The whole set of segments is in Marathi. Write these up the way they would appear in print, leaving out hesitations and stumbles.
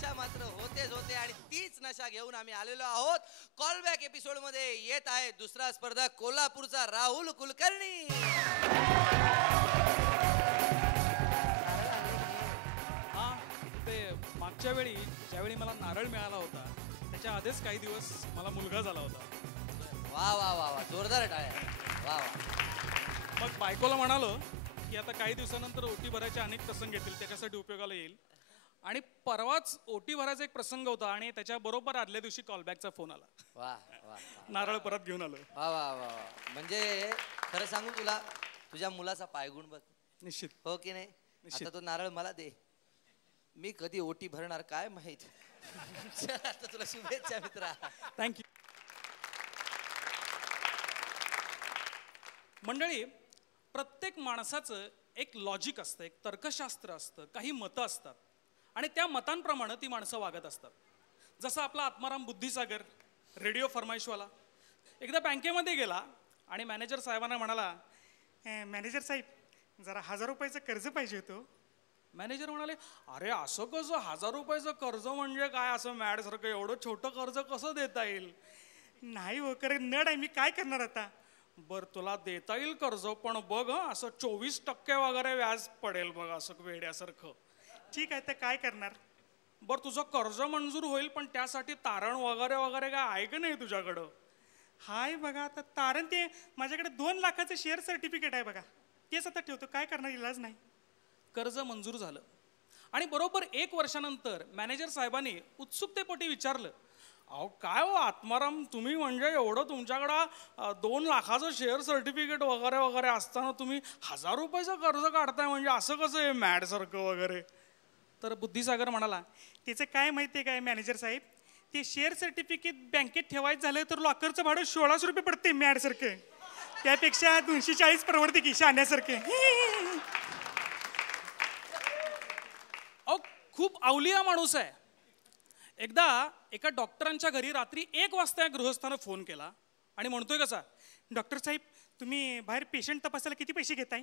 नशा मात्र होतेच होते आणि तीच नशा घेऊन आम्ही आलेलो आहोत कॉलबॅक एपिसोड मध्ये. येत आहे दुसरा स्पर्धक कोल्हापूरचा राहुल कुलकर्णी. हा, ते मागच्या वेळी ज्यावेळी मला नारळ मिळाला होता त्याच्या आधीच काही दिवस मला मुलगा झाला होता. वा वा वा वा, जोरदार टाळ्या. वा वा. मग बायकोला म्हणालो की आता काही दिवसानंतर ओटी भरायचे अनेक प्रसंग येतील, त्याच्यासाठी उपयोगाला येईल. आणि परवाच ओटी भरायचा एक प्रसंग होता आणि त्याच्या बरोबर आदल्या दिवशी कॉलबॅकचा फोन आला. वा वा. नारळ परत घेऊन आलो. वा वा वा. म्हणजे खरं सांगू तुला, तुझ्या मुलाचा पायगुण बघ. निश्चित. हो की नाही? आता तो नारळ मला दे, मी कधी ओटी भरणार काय माहित. तुला शुभेच्छा मित्रा. थँक्यू. मंडळी, प्रत्येक माणसाचं एक लॉजिक असतं, एक तर्कशास्त्र असतं, काही मतं असतात आणि त्या मतांप्रमाणे ती माणसं वागत असतात. जसं आपला आत्माराम बुद्धिसागर रेडिओ फरमाईशवाला एकदा बँकेमध्ये गेला आणि मॅनेजर साहेबांना म्हणाला, मॅनेजर साहेब जरा 1000 रुपयाचं कर्ज पाहिजे होतं. मॅनेजर म्हणाले, अरे असं कसं 1000 रुपयाचं कर्ज म्हणजे काय, असं मॅडसारखं एवढं छोटं कर्ज कसं देता येईल. नाही हो, कारण नड आहे, मी काय करणार आता. बर तुला देता येईल कर्ज, पण बघ असं 24% वगैरे व्याज पडेल बघ, असं वेड्यासारखं. ठीक आहे, तर काय करणार. बरं तुझं कर्ज मंजूर होईल, पण त्यासाठी तारण वगैरे वगैरे काय आहे का नाही तुझ्याकडं. हाय बघा, आता तारण ते माझ्याकडे 2 लाखाचं शेअर सर्टिफिकेट आहे बघा, तेच आता ठेवतो, काय करणार, इलाज नाही. कर्ज मंजूर झालं आणि बरोबर 1 वर्षानंतर मॅनेजर साहेबांनी उत्सुकतेपोटी विचारलं, अहो काय हो आत्माराम, तुम्ही म्हणजे एवढं तुमच्याकडं 2 लाखाचं शेअर सर्टिफिकेट वगैरे वगैरे असताना तुम्ही 1000 रुपयाचं कर्ज काढताय, म्हणजे असं कसं आहे मॅडसारखं वगैरे. तर बुद्धिसागर म्हणाला, त्याचं काय माहिती आहे काय मॅनेजर साहेब, ते शेअर सर्टिफिकेट बँकेत ठेवायचं झालं तर लॉकरचं भाडं 1600 रुपये पडते मॅडसारखं, त्यापेक्षा 240 परवडते की शाण्यासारखे. अहो खूप अवलिया माणूस आहे. एकदा एका डॉक्टरांच्या घरी रात्री 1 वाजता गृहस्थानं फोन केला आणि म्हणतोय कसा, डॉक्टर साहेब तुम्ही बाहेर पेशंट तपासायला किती पैसे घेताय.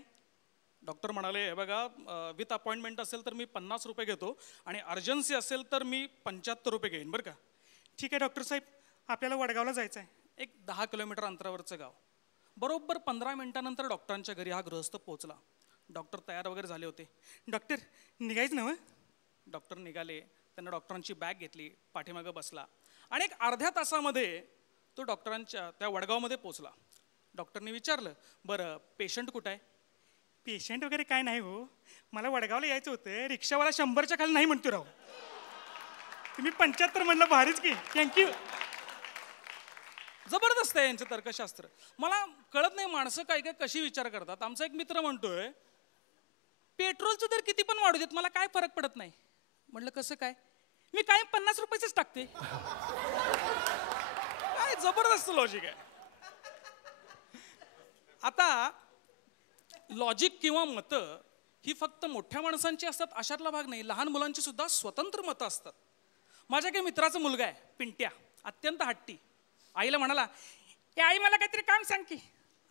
डॉक्टर म्हणाले, हे बघा विथ अपॉइंटमेंट असेल तर मी 50 रुपये घेतो आणि अर्जन्सी असेल तर मी 75 रुपये घेईन बरं का. ठीक आहे डॉक्टर साहेब, आपल्याला वडगावला जायचं आहे. एक 10 किलोमीटर अंतरावरचं गाव. बरोबर 15 मिनिटानंतर डॉक्टरांच्या घरी हा गृहस्थ पोहोचला. डॉक्टर तयार वगैरे झाले होते. डॉक्टर निघायचं ना. डॉक्टर निघाले, त्यांना डॉक्टरांची बॅग घेतली, पाठीमागं बसला आणि एक अर्ध्या तासामध्ये तो डॉक्टरांच्या त्या वडगावमध्ये पोहोचला. डॉक्टरने विचारलं, बरं पेशंट कुठं आहे. पेशंट वगैरे काय नाही हो, मला वडगावला यायचं होतं, रिक्षावाला 100च्या खाली नाही म्हणतो राव, तुम्ही 75 म्हणलं, भारीच की, थँक्यू. जबरदस्त आहे यांचं तर्कशास्त्र. मला कळत नाही माणसं काय काय कशी विचार करतात. आमचा एक मित्र म्हणतोय, पेट्रोलचं दर किती पण वाढू देत, मला काय फरक पडत नाही. म्हटलं कसं काय, मी काय 50 रुपयाचंच टाकते. काय जबरदस्त लॉजिक आहे. आता लॉजिक किंवा मतं ही फक्त मोठ्या माणसांची असतात अशातला भाग नाही, लहान मुलांची सुद्धा स्वतंत्र मतं असतात. माझ्या काही मित्राचा मुलगा आहे पिंट्या, अत्यंत हट्टी. आईला म्हणाला, ए आई मला काहीतरी काम सांग की.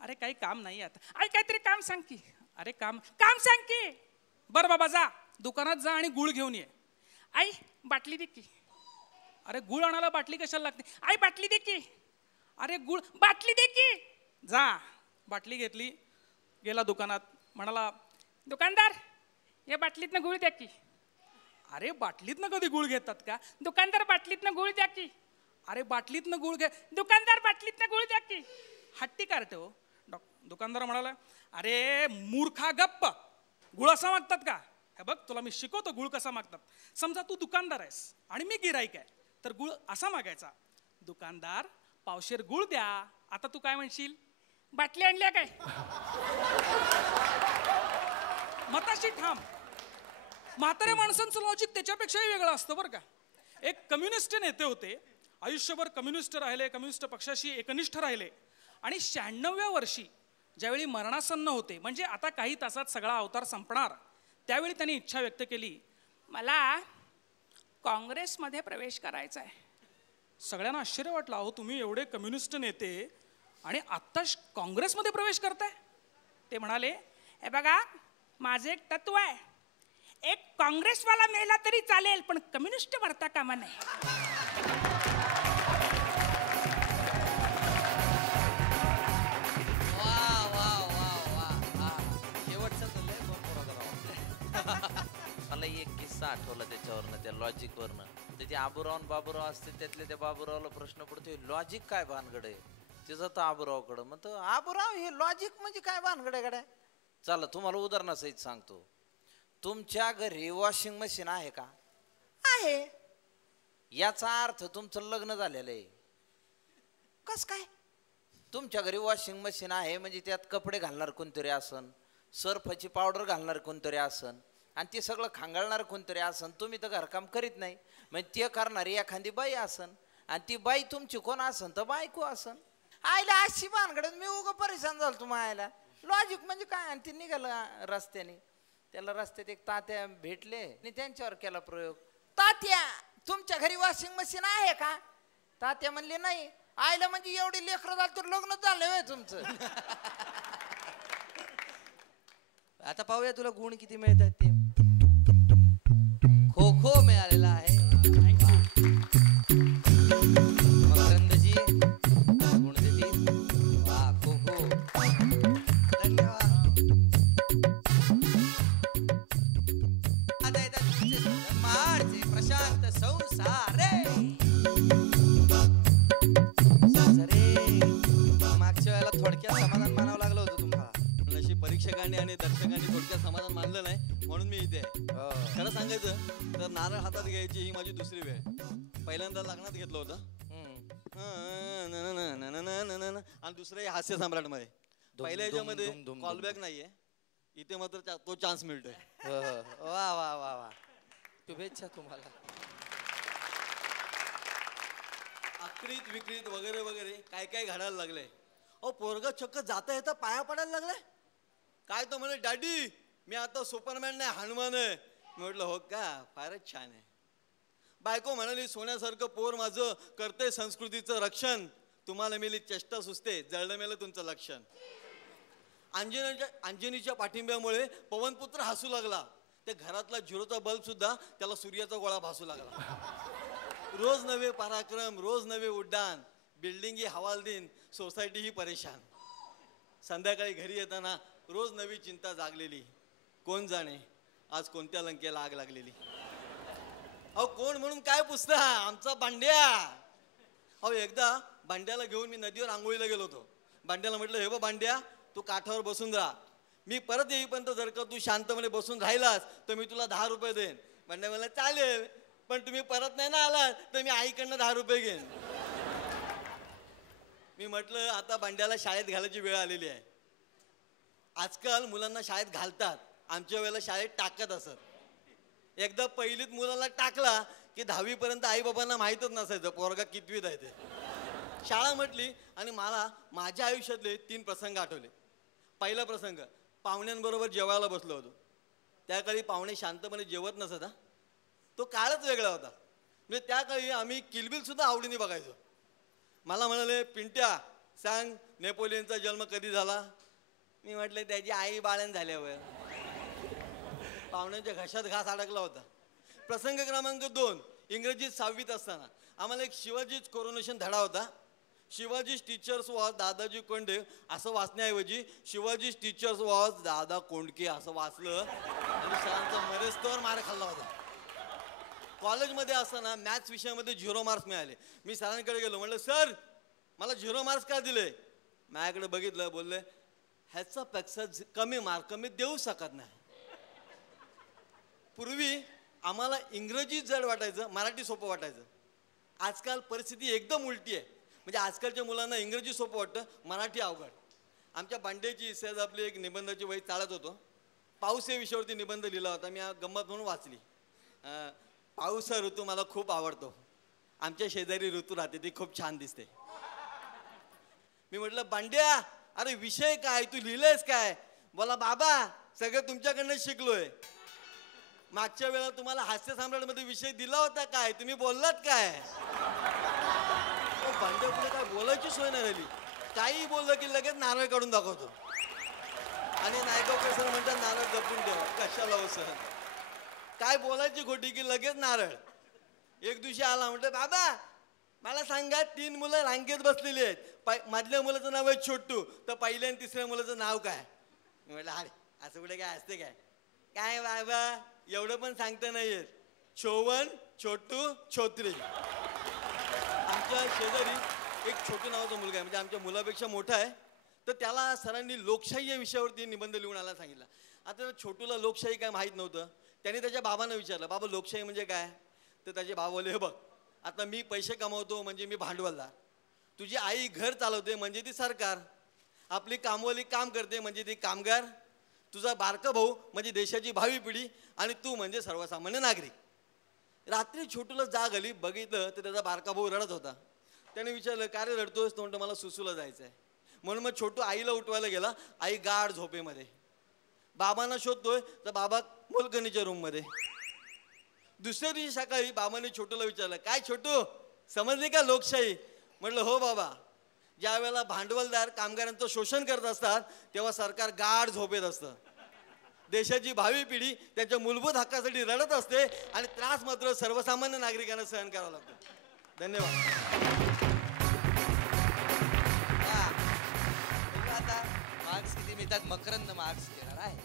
अरे काही काम नाही आता. आई काहीतरी काम सांग की. अरे काम काम सांग की. बरं बाबा जा दुकानात जा आणि गुळ घेऊन ये. आई बाटली दे की. अरे गुळ आणायला बाटली कशाला लागते. आई बाटली दे की. अरे गुळ बाटली दे की. जा बाटली घेतली, गेला दुकानात, म्हणाला, दुकानदार या बाटलीतनं गुळ द्या की. अरे बाटलीतनं कधी गुळ घेतात का. दुकानदार बाटलीतनं गुळ द्या की. अरे बाटलीतनं गुळ घ्या. दुकानदार बाटलीतनं गुळ द्या की. हट्टी कार्ट हो. दुकानदार म्हणाला, अरे मूर्खा गप्प, गुळ असा मागतात का. हे बघ तुला मी शिकवतो गुळ कसा मागतात. समजा तू दुकानदार आहेस आणि मी गिराईक आहे, तर गुळ असा मागायचा, दुकानदार पावशेर गुळ द्या. आता तू काय म्हणशील, बाटली आणल्या काय. मताशी ठाम. म्हाताऱ्या माणसांचं लॉजिक त्याच्यापेक्षाही वेगळं असतं बरं का. एक कम्युनिस्ट नेते होते, आयुष्यभर कम्युनिस्ट राहिले, कम्युनिस्ट पक्षाशी एकनिष्ठ राहिले आणि 96व्या वर्षी ज्यावेळी मरणासन्न होते, म्हणजे आता काही तासात सगळा अवतार संपणार, त्यावेळी त्यांनी इच्छा व्यक्त केली, मला काँग्रेसमध्ये प्रवेश करायचा आहे. सगळ्यांना आश्चर्य वाटलं, अहो तुम्ही एवढे कम्युनिस्ट नेते आणि आत्ता काँग्रेसमध्ये प्रवेश करताय. ते म्हणाले, हे बघा माझं एक तत्व आहे, एक काँग्रेसवाला मेला तरी चालेल पण कम्युनिस्ट मरता कामा नाही. शेवटचं तर लय भरपूर होतं राव. मला एक किस्सा आठवला त्याच्यावरनं, त्या लॉजिक वरनं. ते आबूराव बाबूराव असते, त्यातल्या त्या बाबूरावला प्रश्न पडतो, लॉजिक काय भानगड आहे? तिचं तर आबूरावकडं मग आबूराव हे लॉजिक म्हणजे काय भानगड आहे गड्या? चला तुम्हाला उदाहरणासहित सांगतो. तुमच्या घरी वॉशिंग मशीन आहे का? आहे. याचा अर्थ तुमचं लग्न झालेलं आहे. कस काय? तुमच्या घरी वॉशिंग मशीन आहे म्हणजे त्यात कपडे घालणार कोणतरी असन, सर्फची पावडर घालणार कोणतरी असन, आणि ते सगळं खांगाळणार कोणतरी असन. तुम्ही तर घरकाम करीत नाही, म्हणजे ते करणारी एखादी बाई असन, आणि ती बाई तुमची कोण असन तर बायको असन. आईला अशी भानगडत मी उगा परेशान झालो तुम्हाला आयला. लॉजिक म्हणजे काय? आणि ती निघालं रस्त्याने. त्याला रस्त्यात एक तात्या भेटले आणि त्यांच्यावर केला प्रयोग. तात्या तुमच्या घरी वॉशिंग मशीन आहे का? तात्या म्हणले नाही. आईला म्हणजे एवढी लेकरं झाली तर लग्न झालं होय तुमचं. आता पाहूया तुला गुण किती मिळतात ते. खो खो मिळालेला आहे. मकरंदजी गुण देतील. वा खो खो. धन्यवाद. आता येतात माडचे प्रशांत संसारे. मागच्या वेळेला थोडक्यात समाधान मानावं लागलं होतं तुम्हाला. नशीब परीक्षकांनी आणि दर्शकांनी थोडक्यात समाधान मानलं नाही म्हणून मी इथे आहे. खरं सांगायचं तर नारळ हातात घ्यायची ही माझी दुसरी वेळ. पहिल्यांदा लग्नात घेतलं होतं आणि दुसरं हास्य सम्राट मध्ये. पहिल्या ह्याच्यामध्ये कॉलबॅक नाहीये, इथे मात्र तो चान्स मिळतोय. वा वा वा वा, शुभेच्छा तुम्हाला. आक्रीत विक्रीत वगैरे वगैरे काय काय घडायला लागलंय. अहो पोरग चक्क जाता येता पाया पडायला लागलाय. काय तो म्हणे डॅडी मी आता सुपरमॅन नाही हनुमान आहे. मी म्हटलं हो का, फारच छान आहे. बायको म्हणाली सोन्यासारखं पोर माझं करते संस्कृतीचं रक्षण. तुम्हाला मिली चेष्टा सुचते, जळलं मेलं तुमचं लक्षण. अंजनीच्या पाठिंब्यामुळे पवनपुत्र हसू लागला. त्या घरातला झिरोचा बल्ब सुद्धा त्याला सूर्याचा गोळा भासू लागला. रोज नवे पराक्रम, रोज नवे उड्डाण, बिल्डिंग ही हवालदिन, सोसायटी ही परेशान. संध्याकाळी घरी येताना रोज नवी चिंता जागलेली. कोण जाणे आज कोणत्या लंकेला आग लागलेली. अहो कोण म्हणून काय पुसता, आमचा बांड्या. अहो एकदा बांड्याला घेऊन मी नदीवर आंघोळीला गेलो होतो. बांड्याला म्हटलं हे बा बांड्या तू काठावर बसून राहा, मी परत येईपर्यंत जर का तू शांतपणे बसून राहिलास तर मी तुला 10 रुपये देईन. बांड्या मला चालेल पण तुम्ही परत नाही ना आलात तर मी आईकडनं 10 रुपये घेईन. मी म्हटलं आता बांड्याला शाळेत घालायची वेळ आलेली आहे. आजकाल मुलांना शाळेत घालतात, आमच्या वेळेला शाळेत टाकत असत. एकदा पहिलीत मुलाला टाकला की 10वी पर्यंत आई बाबांना माहीतच नसायचं पोरगा कितवीत आहे ते. शाळा म्हटली आणि मला माझ्या आयुष्यातले 3 प्रसंग आठवले. पहिला प्रसंग, पाहुण्यांबरोबर जेवायला बसलो होतो. त्या काळी पाहुणे शांतपणे जेवत नसत हा, तो काळच वेगळा होता. म्हणजे त्या काळी आम्ही किलबिल सुद्धा आवडीने बघायचो. मला म्हणाले पिंट्या सांग नेपोलियनचा जन्म कधी झाला. मी म्हटलं त्याची आई बाळण झाल्यावर. पाहुण्यांच्या घशात घास अडकला होता. प्रसंग क्रमांक 2, इंग्रजीत 6वीत असताना आम्हाला एक शिवाजी कोरोनेशन धडा होता. शिवाजी टीचर्स वॉज दादाजी कोंडे असं वाचण्याऐवजी शिवाजी टीचर्स वॉज दादा कोंडके असं वाचलं आणि सरांचा मरेस्तवर मार खाल्ला होता. कॉलेजमध्ये असताना मॅथ्स विषयामध्ये 0 मार्क्स मिळाले. मी सरांकडे गेलो, म्हटलं सर मला 0 मार्क्स का दिले. माझ्याकडे बघितलं, बोलले ह्याचा पेक्षा कमी मार्क मी देऊ शकत नाही. पूर्वी आम्हाला इंग्रजी जड वाटायचं, मराठी सोपं वाटायचं. आजकाल परिस्थिती एकदम उलटी आहे. म्हणजे आजकालच्या मुलांना इंग्रजी सोपं वाटतं, मराठी अवघड. आमच्या बांड्याची सहज आपली एक निबंधाची वही चालत होतो. पाऊस या विषयावरती निबंध लिहिला होता. मी गंमत म्हणून वाचली. पाऊस हा ऋतू मला खूप आवडतो. आमच्या शेजारी ऋतू राहते ती खूप छान दिसते. मी म्हटलं बांड्या अरे विषय काय, तू लिहिलंयस काय. बोला बाबा सगळं तुमच्याकडनं शिकलोय. मागच्या वेळेला तुम्हाला हास्य सम्राटमध्ये विषय दिला होता काय, तुम्ही बोललात काय. बांड्या पुढे काय बोलायची सोय नाही राहिली. काही बोललं की लगेच नारळ काढून दाखवतो. आणि नायगावकर सर म्हणतात नारळ जपून ठेवा, कशाला हो सर. काय बोलायची खोटी की लगेच नारळ. एक दिवशी आला म्हटलं बाबा मला सांगा 3 मुलं रांगेत बसलेली आहेत, मधल्या मुलाचं नाव आहे छोटू, तर पहिल्या आणि तिसऱ्या मुलाचं नाव काय? मी म्हटलं अरे असं कुठे काय असते काय? काय बाबा एवढं पण सांगता नाही येत. छोवन, छोटू, छोत्री. आमच्या शेजारी एक छोटू नावाचा मुलगा आहे, म्हणजे आमच्या मुलापेक्षा मोठा आहे. तर त्याला सरांनी लोकशाही या विषयावरती निबंध लिहून आला सांगितला. आता छोटूला लोकशाही काय माहीत नव्हतं. त्याने त्याच्या बाबांना विचारलं बाबा लोकशाही म्हणजे काय? तर त्याचे बाबा बोलले हे बघ आता मी पैसे कमवतो म्हणजे मी भांडवलदार, तुझी आई घर चालवते म्हणजे ती सरकार, आपली कामवाली काम करते म्हणजे ती कामगार, तुझा बारका भाऊ म्हणजे देशाची भावी पिढी आणि तू म्हणजे सर्वसामान्य नागरिक. रात्री छोटूला जाग आली, बघितलं तर त्याचा बारका भाऊ रडत होता. त्याने विचारलं का रे रडतोस? तो म्हणतो मला सुसूला जायचं आहे. म्हणून मग छोटू आईला उठवायला गेला. आई गाढ झोपेमध्ये. बाबांना शोधतोय तर बाबा मोलकणीच्या रूममध्ये. दुसऱ्या दिवशी सकाळी बाबांनी छोटूला विचारलं काय छोटू समजली का लोकशाही? म्हटलं हो बाबा, ज्या वेळेला भांडवलदार कामगारांचं शोषण करत असतात तेव्हा सरकार गाढ झोपेत असतं, देशाची भावी पिढी त्याच्या मूलभूत हक्कासाठी रडत असते आणि त्रास मात्र सर्वसामान्य नागरिकांना सहन करावा लागतो. धन्यवाद. आता मार्क्स किती मिळतात? मकरंद मार्क्स देणार आहे.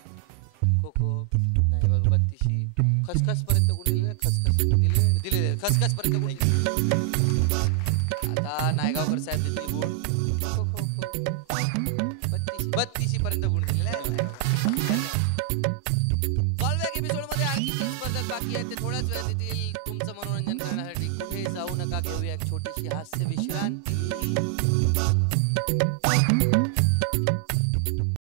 खो खो नाही बघ 32शी. खसखस पर्यंत कोणी दिले? खसखस दिले खसखस पर्यंत कोणी दिले? आता नायगावकर साहेब देतील गुण. खो खो खो 32शी पर्यंत गुण दिलेले आहे. कॉलबॅक एपिसोड मध्ये आणखी 3 स्पर्धक बाकी आहेत, ते थोड्याच वेळात येतील तुमचं मनोरंजन करण्यासाठी. कुठे जाऊ नका, घेऊया एक छोटीशी हास्य विश्रांती.